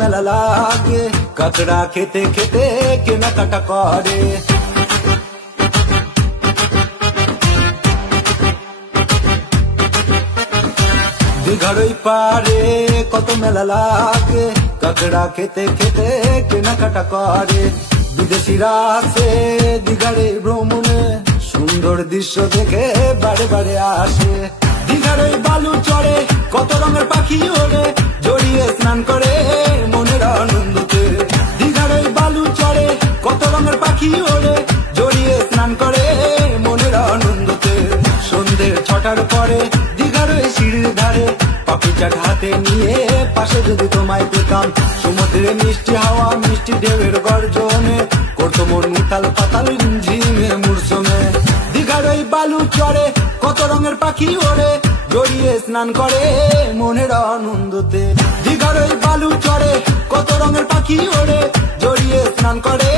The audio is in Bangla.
মেলা লাগে, কাঁকড়া খেতে খেতে কেনাকাটা করে। দীঘার ওই পারে কত মেলা লাগে, কাঁকড়া খেতে খেতে কেনাকাটা করে। বিদেশিরা আসে দীঘার এই ভ্রমণে, সুন্দর দৃশ্য দেখে বারে বারে আসে। দীঘার ওই বালু চড়ে কত রঙের পাখি ওড়ে, জড়িয়ে স্নান করে মনের আনন্দতে। দীঘার ওই বালু চড়ে কত রঙের পাখি ওড়ে, জড়িয়ে স্নান করে মনের আনন্দতে। সন্ধ্যে 6টার পরে দীঘার ওই সিঁড়ির ধারে পাপড়ি চাট হাতে নিয়ে পাশে যদি তোমায় পেতাম, সমুদ্রে মিষ্টি হাওয়া মিষ্টি ঢেউয়ের গর্জনে করতো মন উথাল পাতাল ঝিমে মূর্ছনে। দীঘার ওই বালু চড়ে কত রঙের পাখি ওড়ে, জড়িয়ে স্নান করে মনের আনন্দতে। দীঘার ওই বালু চড়ে কত রঙের পাখি ওড়ে, জড়িয়ে স্নান করে